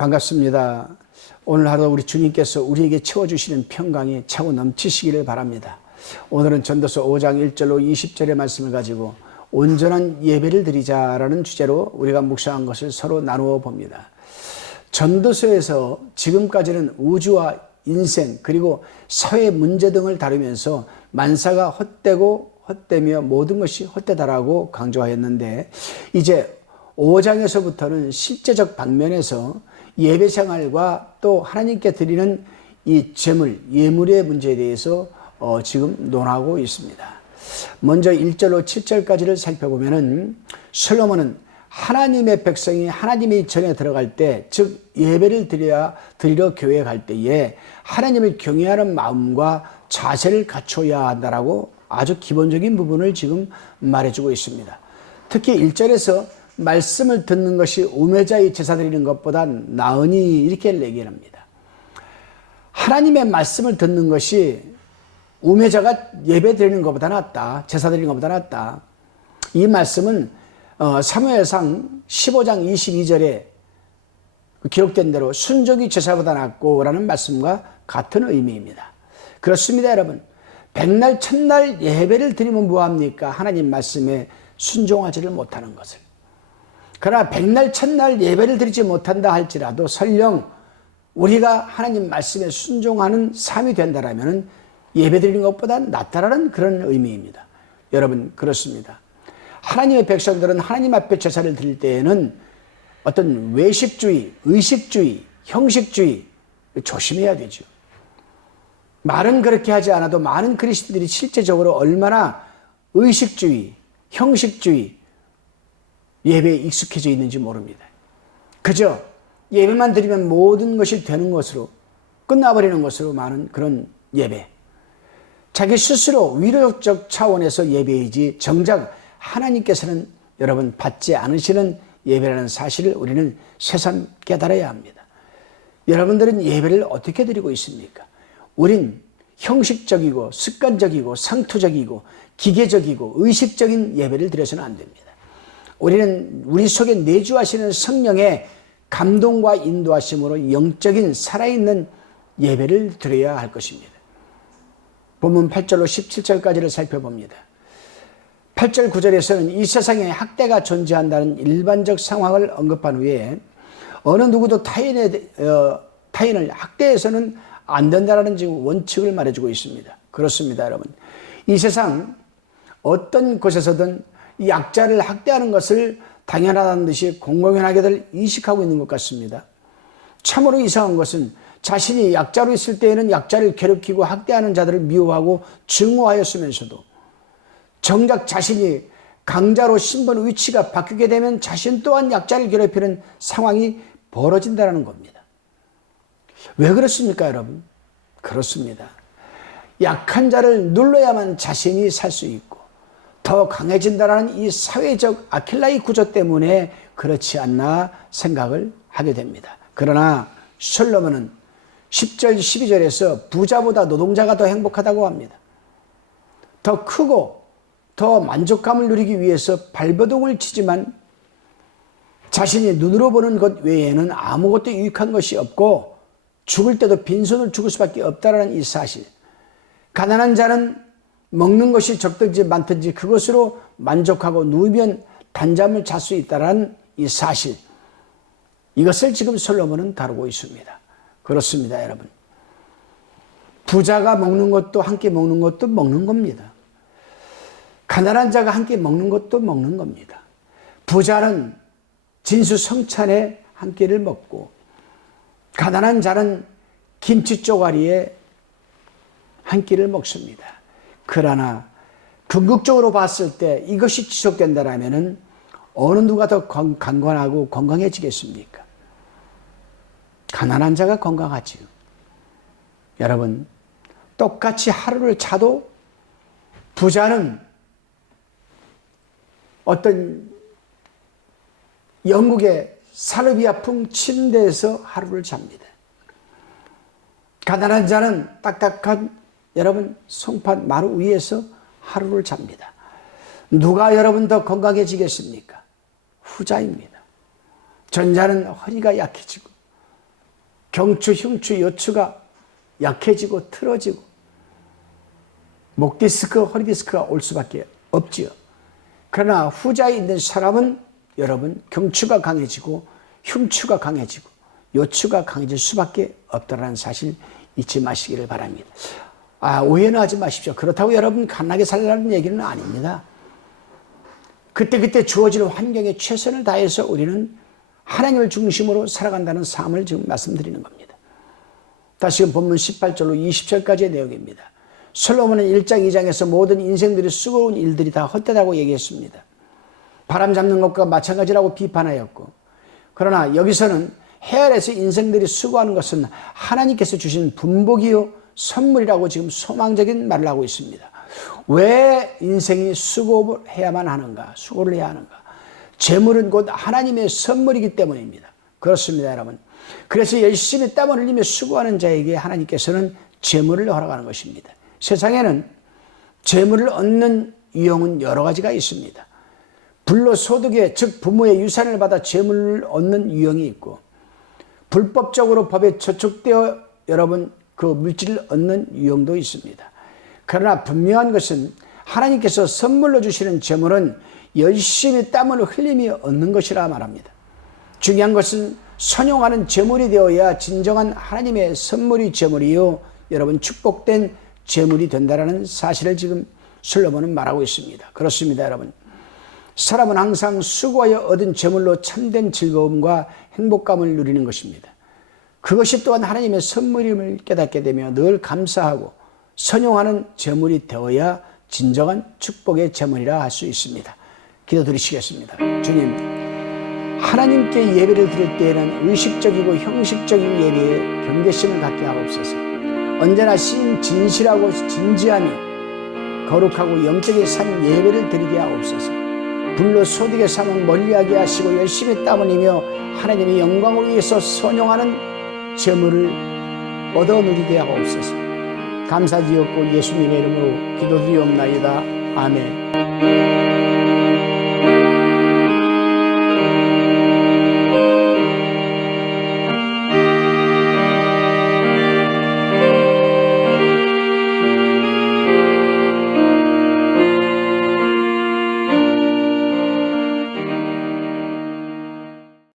반갑습니다. 오늘 하루 우리 주님께서 우리에게 채워주시는 평강이 차고 넘치시기를 바랍니다. 오늘은 전도서 5장 1절로 20절의 말씀을 가지고 온전한 예배를 드리자라는 주제로 우리가 묵상한 것을 서로 나누어 봅니다. 전도서에서 지금까지는 우주와 인생 그리고 사회 문제 등을 다루면서 만사가 헛되고 헛되며 모든 것이 헛되다라고 강조하였는데, 이제 5장에서부터는 실제적 방면에서 예배 생활과 또 하나님께 드리는 이 제물, 예물의 문제에 대해서 지금 논하고 있습니다. 먼저 1절로 7절까지를 살펴보면은 솔로몬은 하나님의 백성이 하나님의 전에 들어갈 때, 즉 예배를 드리러 교회에 갈 때에 하나님을 경외하는 마음과 자세를 갖춰야 한다라고 아주 기본적인 부분을 지금 말해주고 있습니다. 특히 1절에서 말씀을 듣는 것이 우매자의 제사 드리는 것보다 나으니 이렇게 얘기를 합니다. 하나님의 말씀을 듣는 것이 우매자가 예배 드리는 것보다 낫다, 제사 드리는 것보다 낫다. 이 말씀은 사무엘상 15장 22절에 기록된 대로 순종이 제사보다 낫고 라는 말씀과 같은 의미입니다. 그렇습니다, 여러분. 백날 첫날 예배를 드리면 뭐합니까? 하나님 말씀에 순종하지를 못하는 것을. 그러나 백날 첫날 예배를 드리지 못한다 할지라도 설령 우리가 하나님 말씀에 순종하는 삶이 된다라면 예배 드리는 것보다 낫다라는 그런 의미입니다. 여러분, 그렇습니다. 하나님의 백성들은 하나님 앞에 제사를 드릴 때에는 어떤 외식주의, 의식주의, 형식주의 조심해야 되죠. 말은 그렇게 하지 않아도 많은 그리스도인들이 실제적으로 얼마나 의식주의, 형식주의, 예배에 익숙해져 있는지 모릅니다. 그저 예배만 드리면 모든 것이 되는 것으로 끝나버리는 것으로 많은 그런 예배. 자기 스스로 위로적 차원에서 예배이지 정작 하나님께서는 여러분 받지 않으시는 예배라는 사실을 우리는 새삼 깨달아야 합니다. 여러분들은 예배를 어떻게 드리고 있습니까? 우린 형식적이고 습관적이고 상투적이고 기계적이고 의식적인 예배를 드려서는 안 됩니다. 우리는 우리 속에 내주하시는 성령의 감동과 인도하심으로 영적인 살아있는 예배를 드려야 할 것입니다. 본문 8절로 17절까지를 살펴봅니다. 8절 9절에서는 이 세상에 학대가 존재한다는 일반적 상황을 언급한 후에 어느 누구도 타인을 학대해서는 안 된다는 원칙을 말해주고 있습니다. 그렇습니다, 여러분. 이 세상 어떤 곳에서든 약자를 학대하는 것을 당연하다는 듯이 공공연하게들 인식하고 있는 것 같습니다. 참으로 이상한 것은 자신이 약자로 있을 때에는 약자를 괴롭히고 학대하는 자들을 미워하고 증오하였으면서도 정작 자신이 강자로 신분 위치가 바뀌게 되면 자신 또한 약자를 괴롭히는 상황이 벌어진다는 겁니다. 왜 그렇습니까, 여러분? 그렇습니다. 약한 자를 눌러야만 자신이 살 수 있고 더 강해진다는 이 사회적 아킬라이 구조 때문에 그렇지 않나 생각을 하게 됩니다. 그러나 솔로몬은 10절 12절에서 부자보다 노동자가 더 행복하다고 합니다. 더 크고 더 만족감을 누리기 위해서 발버둥을 치지만 자신이 눈으로 보는 것 외에는 아무것도 유익한 것이 없고 죽을 때도 빈손을 죽을 수밖에 없다는 이 사실. 가난한 자는 먹는 것이 적든지 많든지 그것으로 만족하고 누우면 단잠을 잘 수 있다는 이 사실. 이것을 지금 솔로몬은 다루고 있습니다. 그렇습니다, 여러분. 부자가 먹는 것도 함께 먹는 것도 먹는 겁니다. 가난한 자가 함께 먹는 것도 먹는 겁니다. 부자는 진수성찬에 한 끼를 먹고 가난한 자는 김치 쪼가리에 한 끼를 먹습니다. 그러나 궁극적으로 봤을 때 이것이 지속된다면 어느 누가 더 강건하고 건강해지겠습니까? 가난한 자가 건강하지요. 여러분, 똑같이 하루를 자도 부자는 어떤 영국의 살루비아풍 침대에서 하루를 잡니다. 가난한 자는 딱딱한 여러분 송판 마루 위에서 하루를 잡니다. 누가 여러분 더 건강해지겠습니까? 후자입니다. 전자는 허리가 약해지고 경추, 흉추, 요추가 약해지고 틀어지고 목 디스크, 허리 디스크가 올 수밖에 없지요. 그러나 후자에 있는 사람은 여러분 경추가 강해지고 흉추가 강해지고 요추가 강해질 수밖에 없다는 사실 잊지 마시기를 바랍니다. 오해는 하지 마십시오. 그렇다고 여러분 갓나게 살라는 얘기는 아닙니다. 그때그때 주어지는 환경에 최선을 다해서 우리는 하나님을 중심으로 살아간다는 삶을 지금 말씀드리는 겁니다. 다시금 본문 18절로 20절까지의 내용입니다. 솔로몬은 1장 2장에서 모든 인생들이 수고로운 일들이 다 헛되다고 얘기했습니다. 바람 잡는 것과 마찬가지라고 비판하였고, 그러나 여기서는 해 아래에서 인생들이 수고하는 것은 하나님께서 주신 분복이요 선물이라고 지금 소망적인 말을 하고 있습니다. 왜 인생이 수고를 해야만 하는가? 수고를 해야 하는가? 재물은 곧 하나님의 선물이기 때문입니다. 그렇습니다, 여러분. 그래서 열심히 땀을 흘리며 수고하는 자에게 하나님께서는 재물을 허락하는 것입니다. 세상에는 재물을 얻는 유형은 여러 가지가 있습니다. 불로소득의 즉 부모의 유산을 받아 재물을 얻는 유형이 있고, 불법적으로 법에 저촉되어 여러분 그 물질을 얻는 유형도 있습니다. 그러나 분명한 것은 하나님께서 선물로 주시는 재물은 열심히 땀을 흘리며 얻는 것이라 말합니다. 중요한 것은 선용하는 재물이 되어야 진정한 하나님의 선물이 재물이요 여러분 축복된 재물이 된다는 사실을 지금 솔로몬은 말하고 있습니다. 그렇습니다, 여러분. 사람은 항상 수고하여 얻은 재물로 참된 즐거움과 행복감을 누리는 것입니다. 그것이 또한 하나님의 선물임을 깨닫게 되며 늘 감사하고 선용하는 재물이 되어야 진정한 축복의 재물이라 할 수 있습니다. 기도드리시겠습니다. 주님, 하나님께 예배를 드릴 때에는 의식적이고 형식적인 예배에 경계심을 갖게 하옵소서. 언제나 진실하고 진지하며 거룩하고 영적인 산 예배를 드리게 하옵소서. 불로소득의 삶은 멀리하게 하시고 열심히 땀 흘리며 하나님의 영광을 위해서 선용하는 재물을 얻어 누리게 하옵소서. 감사드렸고 예수님의 이름으로 기도드리옵나이다. 아멘.